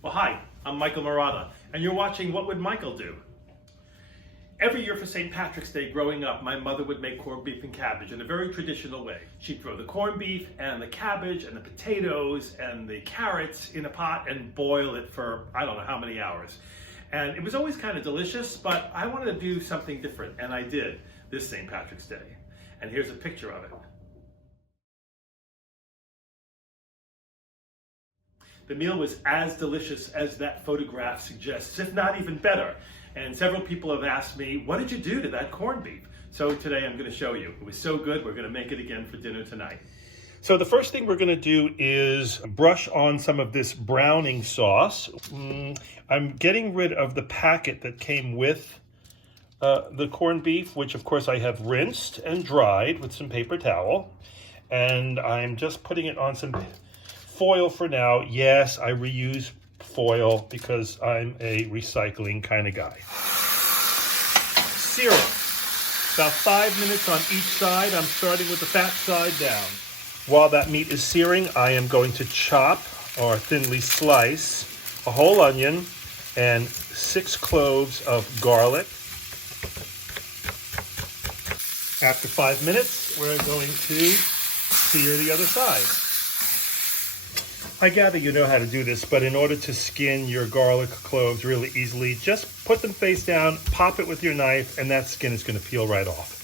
Well, hi, I'm Michael Murata, and you're watching What Would Michael Do? Every year for St. Patrick's Day growing up, my mother would make corned beef and cabbage in a very traditional way. She'd throw the corned beef and the cabbage and the potatoes and the carrots in a pot and boil it for I don't know how many hours. And it was always kind of delicious, but I wanted to do something different, and I did this St. Patrick's Day. And here's a picture of it. The meal was as delicious as that photograph suggests, if not even better. And several people have asked me, what did you do to that corned beef? So today I'm going to show you. It was so good, we're going to make it again for dinner tonight. So the first thing we're going to do is brush on some of this browning sauce. I'm getting rid of the packet that came with the corned beef, which of course I have rinsed and dried with some paper towel. And I'm just putting it on some foil for now. Yes, I reuse foil because I'm a recycling kind of guy. Sear it. About 5 minutes on each side. I'm starting with the fat side down. While that meat is searing, I am going to chop or thinly slice a whole onion and 6 cloves of garlic. After 5 minutes, we're going to sear the other side. I gather you know how to do this, but in order to skin your garlic cloves really easily, just put them face down, pop it with your knife, and that skin is going to peel right off.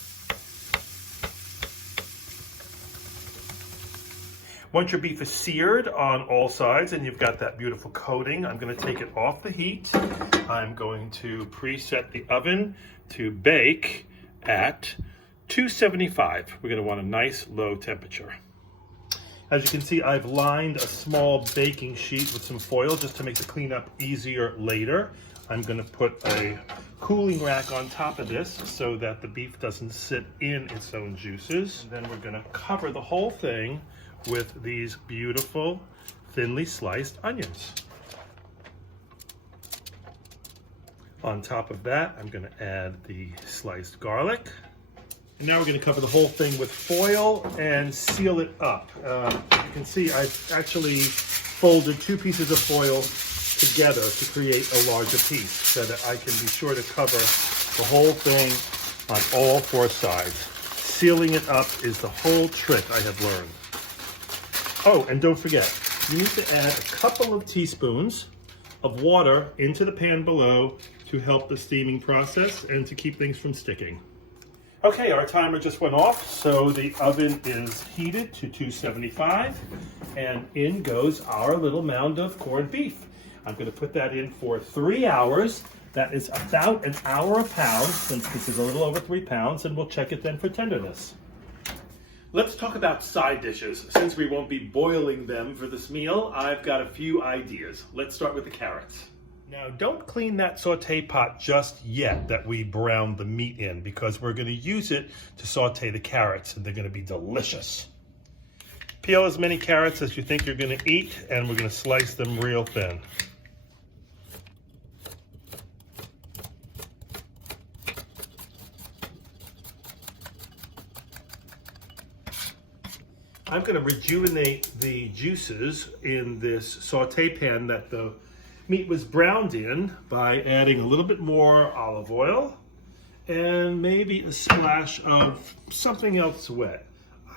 Once your beef is seared on all sides and you've got that beautiful coating, I'm going to take it off the heat. I'm going to preset the oven to bake at 275. We're going to want a nice low temperature. As you can see, I've lined a small baking sheet with some foil just to make the cleanup easier later. I'm going to put a cooling rack on top of this so that the beef doesn't sit in its own juices. And then we're going to cover the whole thing with these beautiful, thinly sliced onions. On top of that, I'm going to add the sliced garlic. And now we're going to cover the whole thing with foil and seal it up. You can see I've actually folded 2 pieces of foil together to create a larger piece so that I can be sure to cover the whole thing on all 4 sides. Sealing it up is the whole trick I have learned. Oh, and don't forget, you need to add a couple of teaspoons of water into the pan below to help the steaming process and to keep things from sticking. Okay, our timer just went off, so the oven is heated to 275, and in goes our little mound of corned beef. I'm going to put that in for 3 hours. That is about an hour a pound, since this is a little over 3 pounds, and we'll check it then for tenderness. Let's talk about side dishes. Since we won't be boiling them for this meal, I've got a few ideas. Let's start with the carrots. Now, don't clean that saute pot just yet that we browned the meat in, because we're going to use it to saute the carrots, and they're going to be delicious. Peel as many carrots as you think you're going to eat, and we're going to slice them real thin. I'm going to rejuvenate the juices in this saute pan that the meat was browned in by adding a little bit more olive oil and maybe a splash of something else wet.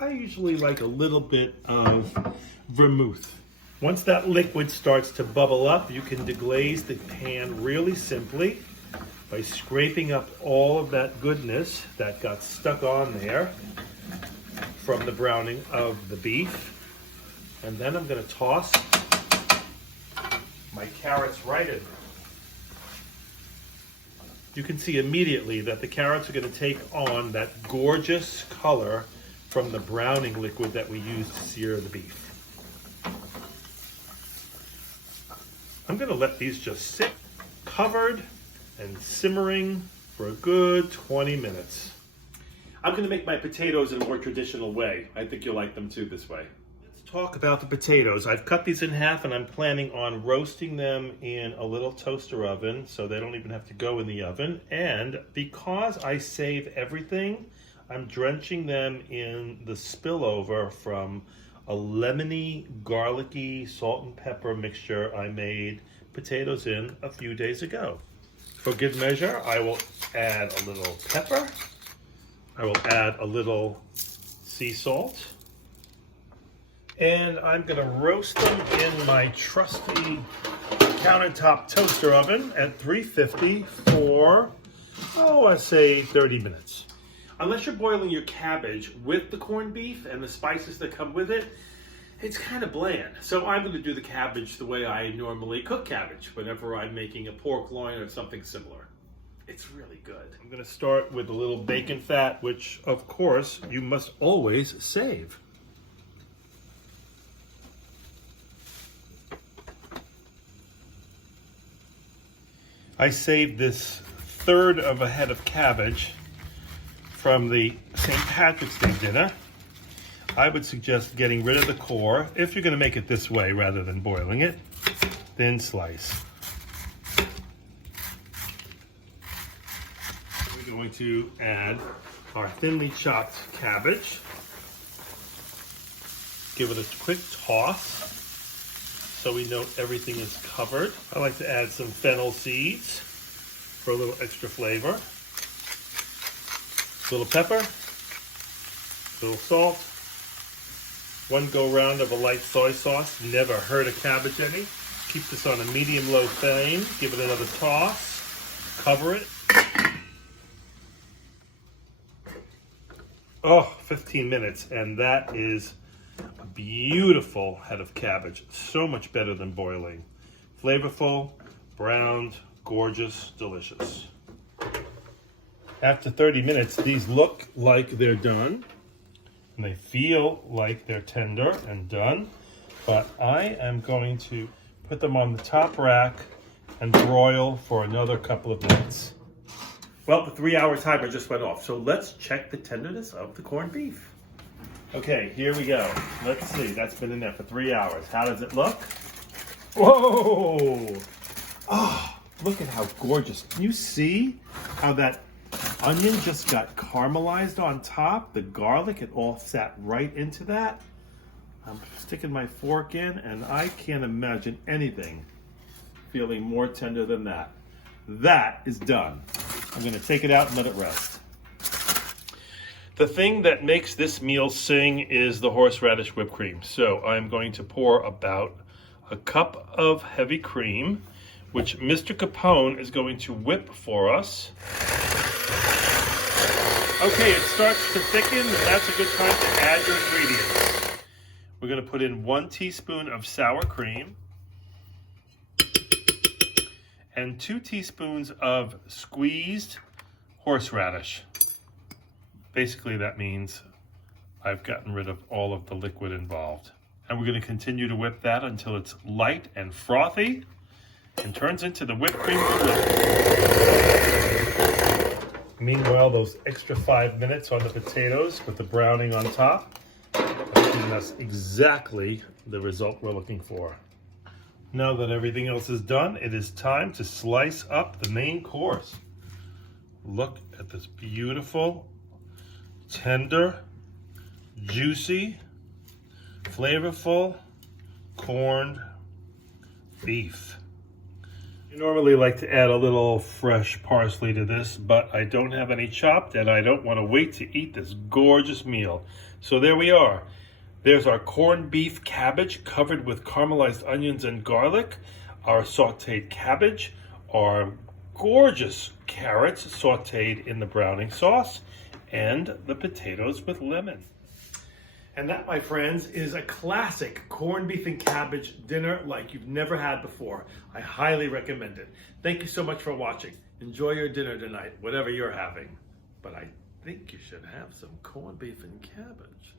I usually like a little bit of vermouth. Once that liquid starts to bubble up, you can deglaze the pan really simply by scraping up all of that goodness that got stuck on there from the browning of the beef. And then I'm going to toss my carrots right in. You can see immediately that the carrots are going to take on that gorgeous color from the browning liquid that we used to sear the beef. I'm going to let these just sit covered and simmering for a good 20 minutes. I'm going to make my potatoes in a more traditional way. I think you'll like them too this way. Let's talk about the potatoes. I've cut these in half and I'm planning on roasting them in a little toaster oven so they don't even have to go in the oven. And because I save everything, I'm drenching them in the spillover from a lemony, garlicky, salt and pepper mixture I made potatoes in a few days ago. For good measure, I will add a little pepper. I will add a little sea salt. And I'm gonna roast them in my trusty countertop toaster oven at 350 for, I'd say 30 minutes. Unless you're boiling your cabbage with the corned beef and the spices that come with it, it's kind of bland. So I'm going to do the cabbage the way I normally cook cabbage whenever I'm making a pork loin or something similar. It's really good. I'm going to start with a little bacon fat, which of course you must always save. I saved this third of a head of cabbage from the St. Patrick's Day dinner. I would suggest getting rid of the core, if you're going to make it this way rather than boiling it. Thin slice. We're going to add our thinly chopped cabbage. Give it a quick toss so we know everything is covered. I like to add some fennel seeds for a little extra flavor. A little pepper, a little salt, one go round of a light soy sauce. Never hurt a cabbage any. Keep this on a medium-low flame. Give it another toss. Cover it. 15 minutes, and that is a beautiful head of cabbage. So much better than boiling. Flavorful, browned, gorgeous, delicious. After 30 minutes, these look like they're done, and they feel like they're tender and done, but I am going to put them on the top rack and broil for another couple of minutes. Well, the 3-hour timer just went off, so let's check the tenderness of the corned beef. Okay, here we go. Let's see, that's been in there for 3 hours. How does it look? Whoa! Oh, look at how gorgeous. Can you see how that onion just got caramelized on top? The garlic, it all sat right into that. I'm sticking my fork in, and I can't imagine anything feeling more tender than that. That is done. I'm going to take it out and let it rest. The thing that makes this meal sing is the horseradish whipped cream. So I'm going to pour about a cup of heavy cream, which Mr. Capone is going to whip for us. Okay, it starts to thicken, and that's a good time to add your ingredients. We're going to put in 1 teaspoon of sour cream and 2 teaspoons of squeezed horseradish. Basically, that means I've gotten rid of all of the liquid involved. And we're going to continue to whip that until it's light and frothy and turns into the whipped cream. Meanwhile, those extra 5 minutes on the potatoes with the browning on top has given us exactly the result we're looking for. Now that everything else is done, it is time to slice up the main course. Look at this beautiful, tender, juicy, flavorful corned beef. I normally like to add a little fresh parsley to this, but I don't have any chopped, and I don't want to wait to eat this gorgeous meal. So there we are. There's our corned beef cabbage covered with caramelized onions and garlic, our sauteed cabbage, our gorgeous carrots sauteed in the browning sauce, and the potatoes with lemon. And that, my friends, is a classic corned beef and cabbage dinner like you've never had before. I highly recommend it. Thank you so much for watching. Enjoy your dinner tonight, whatever you're having. But I think you should have some corned beef and cabbage.